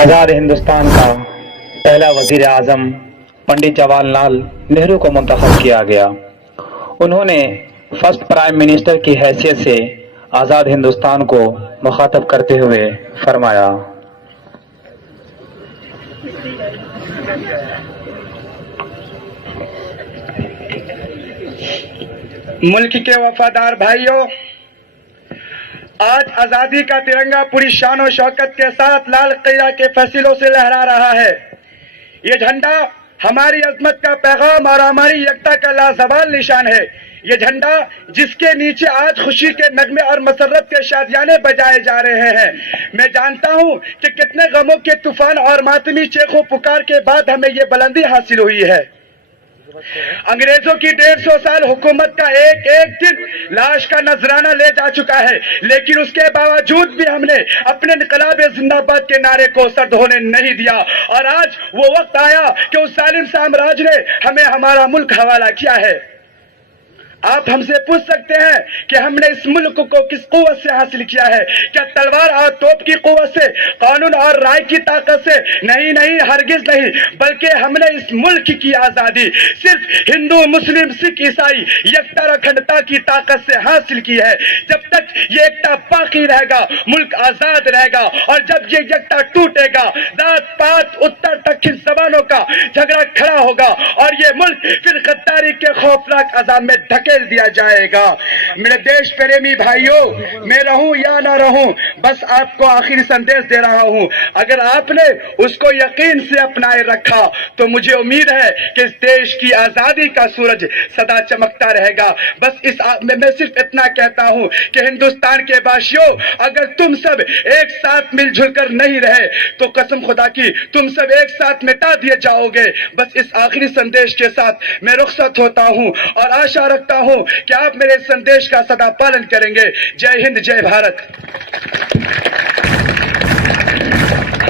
آزاد ہندوستان کا پہلا وزیر اعظم پنڈت جواہر لال نہرو کو منتخب کیا گیا۔ انہوں نے فرسٹ پرائم منسٹر کی حیثیت سے آزاد ہندوستان کو مخاطب کرتے ہوئے فرمایا، ملک کے وفادار بھائیوں، آج آزادی کا ترنگا پوری شان و شوکت کے ساتھ لال قلعہ کے فصیلوں سے لہرا رہا ہے۔ یہ جھنڈا ہماری عظمت کا پیغام اور ہماری یکتا کا لازوال نشان ہے۔ یہ جھنڈا جس کے نیچے آج خوشی کے نغمے اور مسرت کے شادیانے بجائے جا رہے ہیں۔ میں جانتا ہوں کہ کتنے غموں کے طوفان اور ماتمی چیخ و پکار کے بعد ہمیں یہ بلندی حاصل ہوئی ہے۔ انگریزوں کی 150 سال حکومت کا ایک ایک دن لاش کا نذرانہ لے جا چکا ہے، لیکن اس کے باوجود بھی ہم نے اپنے انقلاب زندہ باد کے نعرے کو سرد ہونے نہیں دیا، اور آج وہ وقت آیا کہ اس ظالم سامراج نے ہمیں ہمارا ملک حوالہ کیا ہے۔ آپ ہم سے پوچھ سکتے ہیں کہ ہم نے اس ملک کو کس قوت سے حاصل کیا ہے؟ کیا تلوار اور توپ کی قوت سے، قانون اور رائے کی طاقت سے؟ نہیں، ہرگز نہیں، بلکہ ہم نے اس ملک کی آزادی صرف ہندو، مسلم، سکھ، عیسائی یکتا اور اکھنڈتا کی طاقت سے حاصل کی ہے۔ جب تک یہ یکتا باقی رہے گا ملک آزاد رہے گا، اور جب یہ یکتا ٹوٹے گا ذات پات اتر دکن زبانوں کا جھگڑا کھڑا ہوگا اور یہ ملک پھر غداری کے خوفناک عذاب میں دھکیل دیا جائے گا۔ میرے دیش پریمی بھائیوں، میں رہوں یا نہ رہوں، بس آپ کو آخری سندیش دے رہا ہوں۔ اگر آپ نے اس کو یقین سے اپنائے رکھا تو مجھے امید ہے کہ اس دیش کی آزادی کا سورج سدا چمکتا رہے گا۔ بس میں صرف اتنا کہتا ہوں کہ ہندوستان کے باشیوں، اگر تم سب ایک ساتھ مل جل کر نہیں رہے تو قسم خدا کی تم سب ایک ساتھ مٹا دیے جاؤ گے۔ بس اس آخری سندیش کے ساتھ میں رخصت ہوتا ہوں اور آشا رکھتا ہوں کہ آپ میرے سندیش کا سدا پالن کریں گے۔ جے ہند، جے بھارت۔